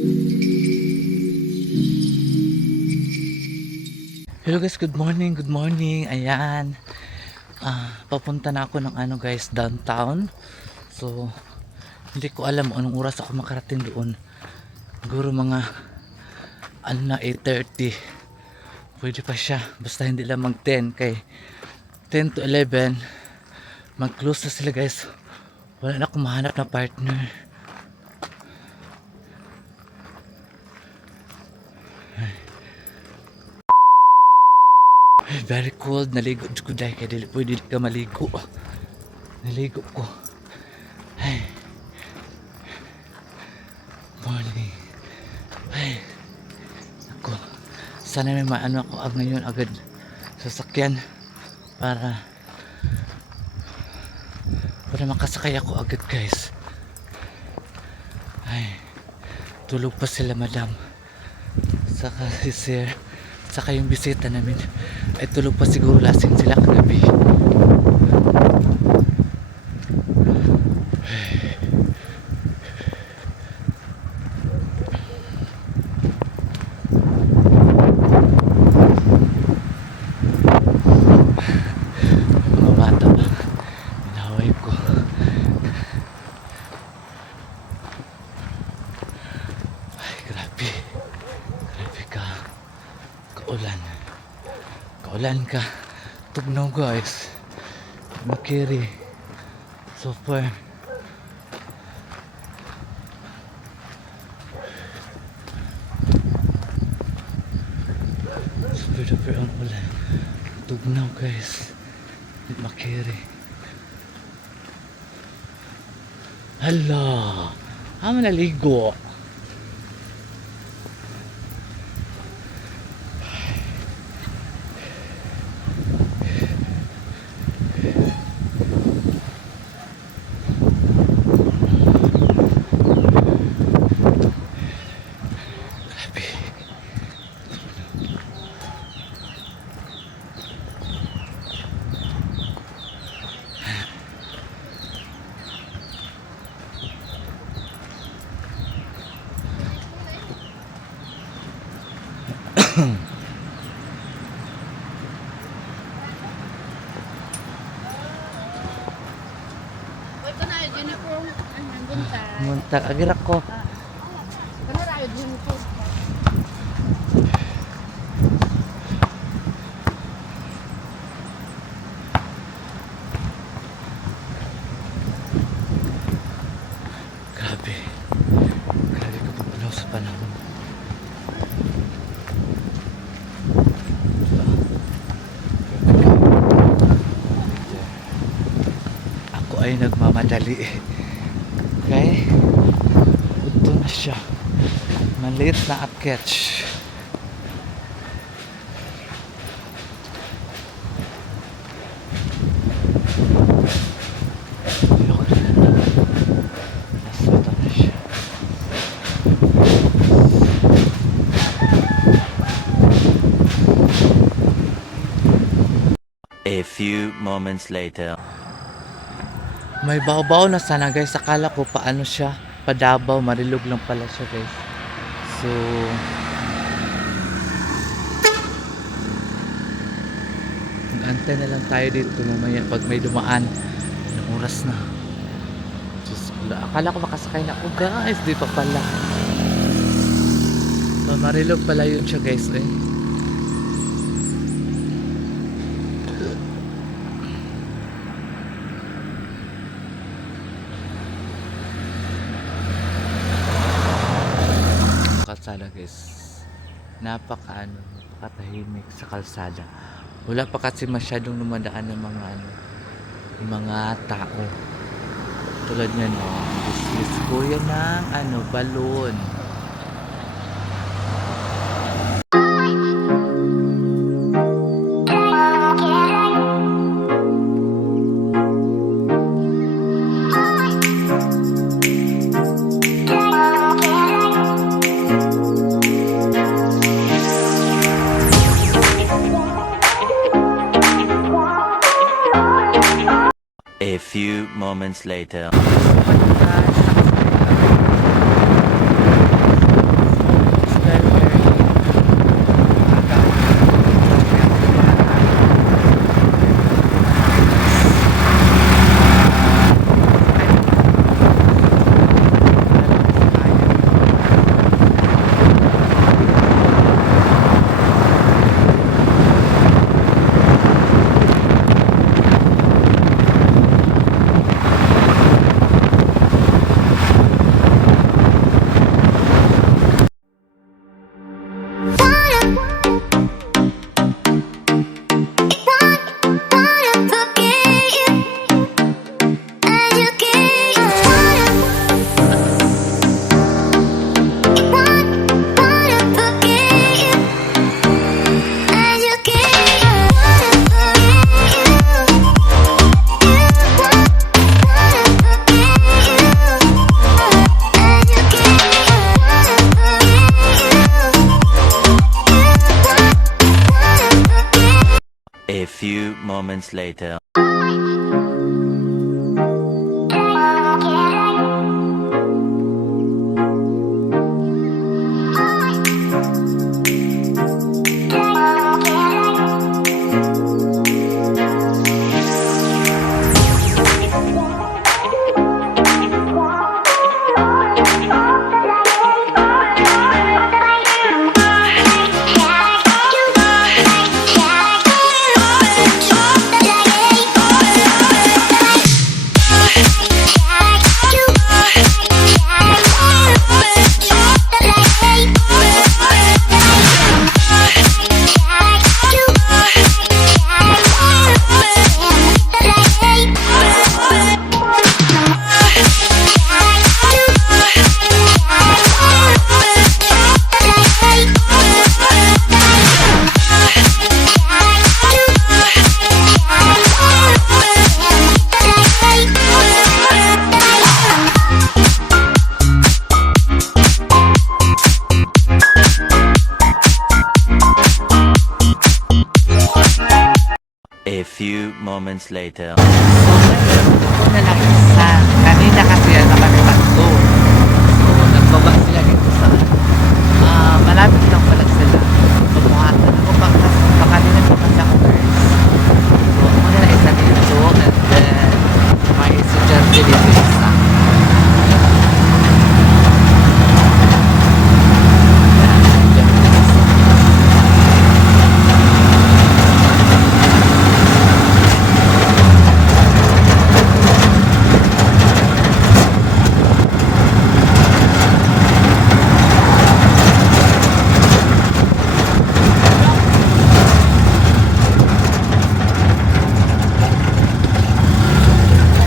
Hello guys, good morning, good morning. Ayan. Papunta na ako ng guys, downtown. So, hindi ko alam anong oras ako makarating doon. Siguro mga 8:30. Pwede pa siya. Basta hindi lang mag 10 kay 10 to 11 mag-close na sila guys. Wala na akong mahanap na partner. Very cold. Naligo ko dahil kaya dili pwede ka maligo. Naligo ko. Ay. Morning. Ay. Ako. Sana may maano ako ngayon agad sasakyan para makasakay ako agad guys. Ay. Tulog pa sila madam. Saka si sir. Saka yung bisita namin ay tulog pa siguro, lasing sila kagabi. Mga bata pa, inaway ko. Ay grabe, grabe ka. Kaulan ka. Tugnaw guys. Makiri. Super. Super ang ulan. Tugnaw guys. Makiri. Hala. Naligo. Muntag agirak ko. Grabe. Grabe ka pagpulaw sa panahon. Ako ay nagmamadali. Okay? Ito na siya. Maliit na catch. Nasota na siya. A few moments later. May baw-baw na sana guys. Akala ko paano siya. Padabaw. Marilog lang pala siya guys. So mag-antay na lang tayo dito mamaya pag may dumaan. Anong oras na? Diyos ko, akala ko makasakay na ako guys. Di pa pala. So marilog pala yun siya guys eh. Kalsada guys, napakatahimik sa kalsada. Wala pa kasi masyadong lumadaan ng mga tao. Tulad niyan, business ko yan ng balon. A few moments later. moments later. A few moments later. So ngayon, ito na lang isa. Kanina kasi ano kami tatlo. So nagbaba sila dito sa malapit lang pala sila. Pumuhatan ako baka nila ko kasi ako guys. So ako na lang isa dito and then may estudyante dito isa.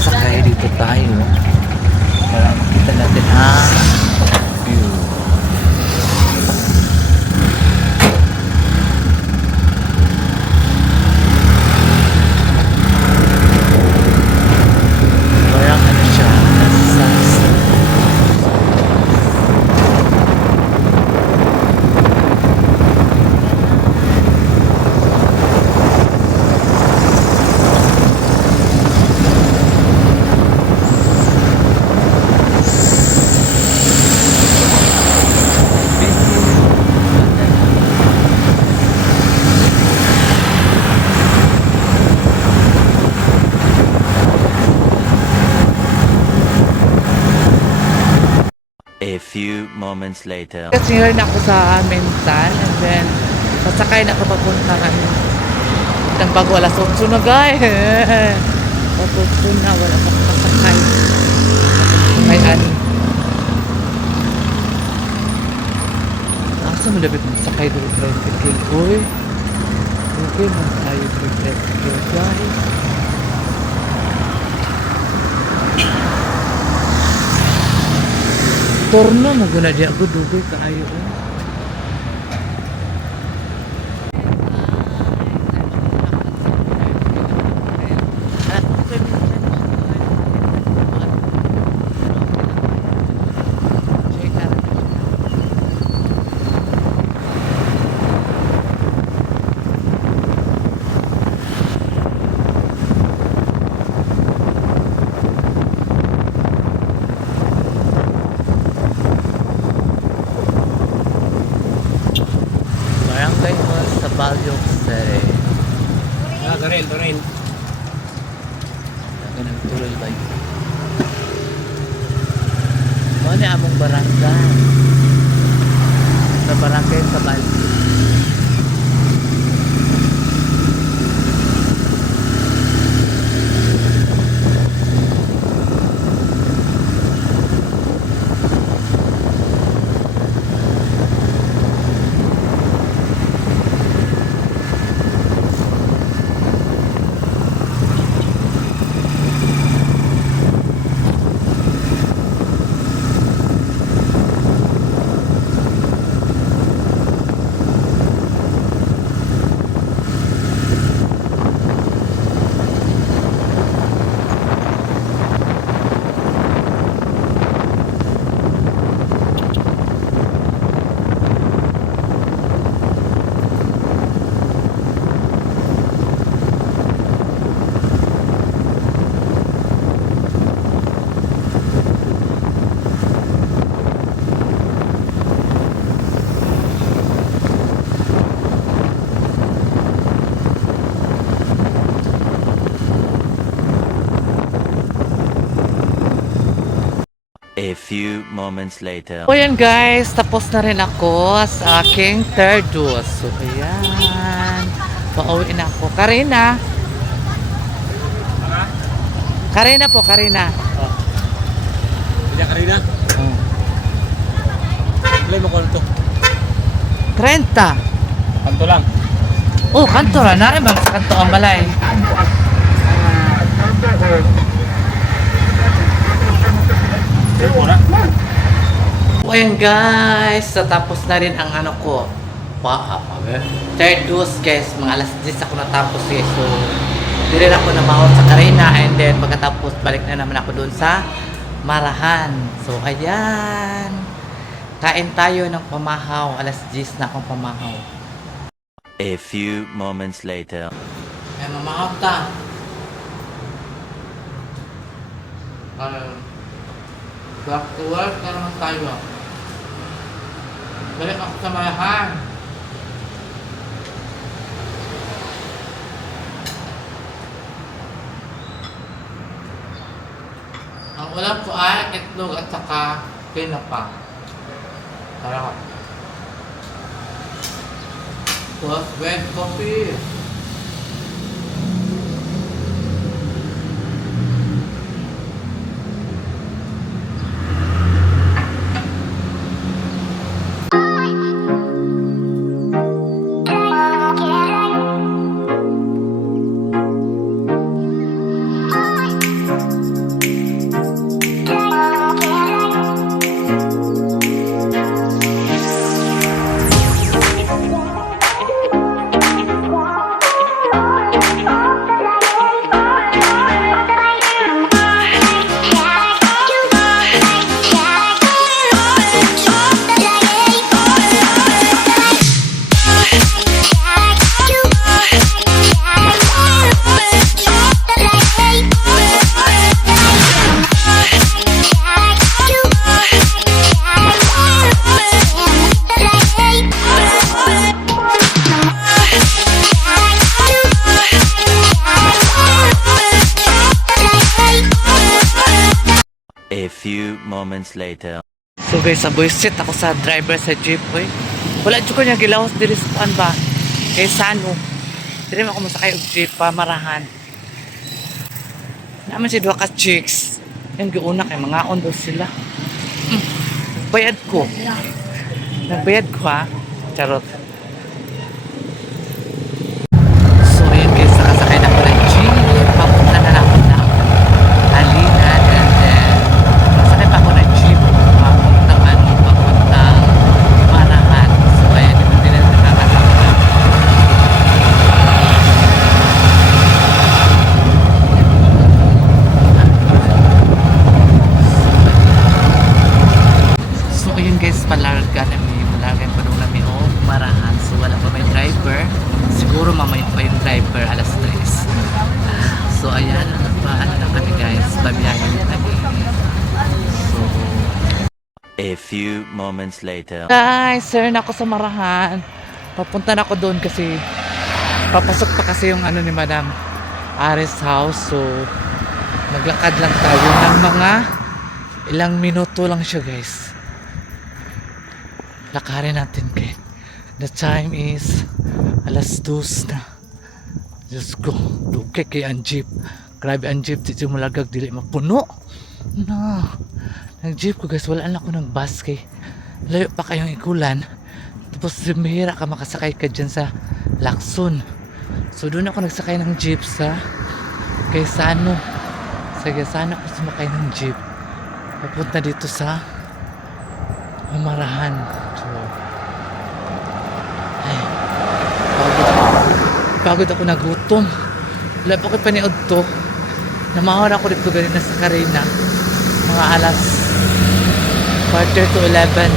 Sakay dito tayo para makita natin ang view. Parang ano siya, nasa A few moments later. kasi ngayon ako sa Mental and then pasakay na ako papunta kami ng bago alas 8 na guys. Papunta na wala pa pasakay. May ano. Asa mo dapat masakay doon 20k? Uy. Okay mo tayo 20k guys. Torno mo guna di ako dugay kaayo. Barangay Hall sa Balyok City. Dorel. Lagi ng tuloy ba yun? Ano among barangay? Sa barangay sa Balyok. few moments later. So yan guys, tapos na rin ako sa aking third dose. So ayan, pauwi na ako. Karina po, Karina. Hindi ka rin na. Play mo ko ito. 30. Kanto lang. Oh, kanto na. Narin bang sa kanto ang balay? Play mo na. So ayan guys, natapos na rin ang ano ko. Third dose guys, mga alas 10 ako natapos guys. So, di rin ako namahon sa Karina and then pagkatapos balik na naman ako doon sa Marahan. So ayan, kain tayo ng pamahaw. Alas 10 na akong pamahaw. A few moments later. Ay, mamahaw ta. Back to work na naman tayo. Balik ako sa Marahan. Ang ulam ko ay itlog at saka pinapa. Sarap. Plus red coffee. A few moments later. So guys, sa voice set ako sa driver sa jeep. Oy. Wala dyan ko niya gilawas diri sa paan ba? Kay Sano. Diri mo ako masakay og jeep pa Marahan. Naman si duha ka chicks. Yung giuna kay mga on daw sila. Nagbayad ko. Nagbayad ko ha. Charot. So yun guys, nakasakay na ako ng jeep. Papunta na ako ng Alinan and then masakay pa ako ng jeep. Papuntang Marahan. So ayan, yung hindi na nakakasakay. So ayun guys, palarga namin. Malarga pa nung namin o Marahan. So wala pa may driver. Siguro mamaya pa yung driver alas 3. So ayan, ano na kami guys. Babiyahin kami. So A few moments later. guys, sir na ako sa Marahan. Papunta na ako doon kasi papasok pa kasi yung ano ni Madam Ares house. So maglakad lang tayo ng mga ilang minuto lang siya guys. Lakarin natin kay the time is alas 2 na. Diyos ko, dukay kay ang jeep. Grabe ang jeep, dito malagag dili mapuno. No. Nag jeep ko guys, wala na ako ng bus kay layo pa kayong ikulan. Tapos mahira ka makasakay ka dyan sa Lacson. So doon ako nagsakay ng jeep sa kay Sano. Sige, sana ako sumakay ng jeep. Papunta dito sa Marahan. So, ay, pagod ako nagutom. Wala pa ko paniod to. Namahon ako dito ganun na sa Karina. Mga alas 11:45.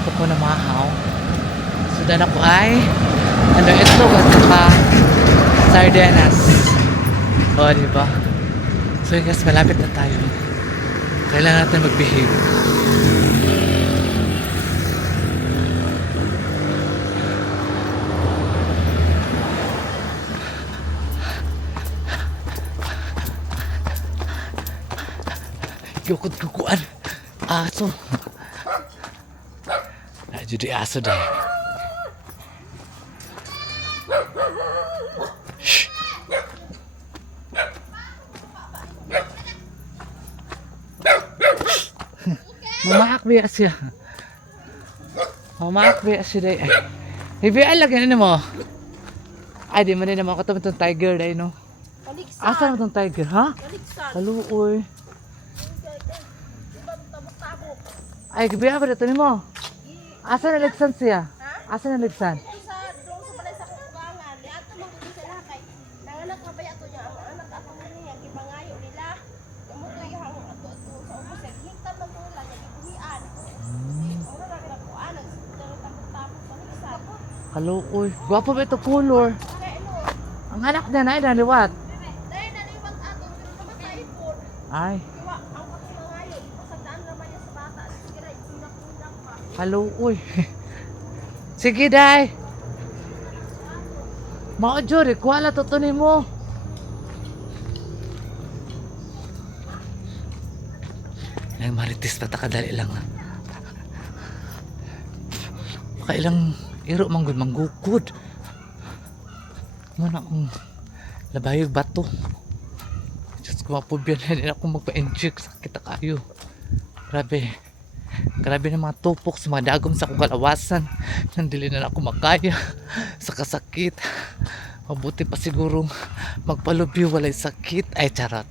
Ito po na mahaw. So, dan ako ay ano ito at saka sardinas. O, diba? So, yun guys, malapit na tayo. Kailangan natin mag-behave. Yukot kukuan. Aso. Nah, jadi aso deh. Shh. Mamaak biya siya. Mamaak biya siya deh. Ibiya lagi na mo. Ay, di man din naman katong itong tiger dahil, no? Kaligsan. Asa naman itong tiger, ha? Kaligsan. Haluoy. Diba tabok-tabok? Ay, gabiya ba dito ni mo? Asa na ligsan siya? Asa na ligsan? Sa doon sa balay sa kukugangan, di ato man kuno sila kay nanganak nga ba ato niya ang anak ato niya gipangayo nila. Kamo to yung ato sa ubos eh. Hingtad man to lang nga gibuhian. Ora ra ra ko anak sa tabok-tabok kaligsan. Haluoy. Gwapo ba ito color? Kay ano? Ang anak niya na, naliwat. Dahil naliwat ato pero kamatay ipon. Ay, Diwa ang pagmangayo ipasagdaan naman niya sa bata. Sige ra ipunak-unak pa. haluoy. Sige, day. Mao juri, kuwala to ni mo. Ay, maritis pa takadali lang. Pakailang iro manggod manggukod. Muna akong labayog bato. Diyos ko mapubyan na din ako magpa-inject. Sakit na kayo. Grabe. Grabe na mga tupok sa mga dagom sa akong kalawasan. Nandili na ako makaya. Sa kasakit. Mabuti pa siguro magpalubyo walay sakit. Ay charot.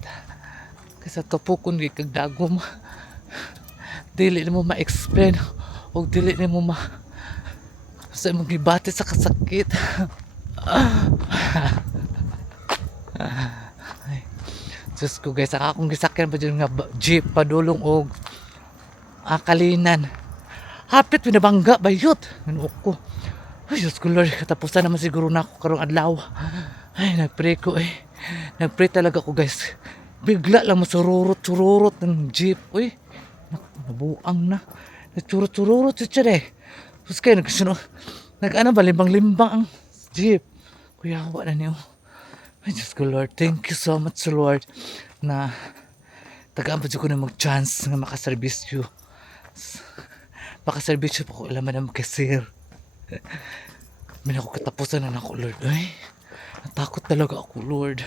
Kasi tupok kung di kag dagom. Dili na mo ma-explain. O dili na mo sa imong gibati sa kasakit. Ay, Diyos ko guys, akong gisakyan pa dyan nga jeep padulong og kalinan. Hapit pinabangga bayot. Ano ko? Ay, Diyos ko Lord, katapusan naman siguro na ako karong adlaw. Ay, nagpray ko eh. Nagpray talaga ko guys. Bigla lang masururot-sururot ng jeep. Uy, nabuang na. Nagsurot-sururot siya eh. Tapos kayo nag-ano ba, limbang-limbang ang jeep. Kuya, hawa na niyo. Ay, Diyos ko Lord, thank you so much Lord na tagaan pa dyan ko na mag-chance na makaservisyo. Makaservisyo pa ko alaman na magkasir. May ako katapusan na ako Lord. Ay, natakot talaga ako Lord.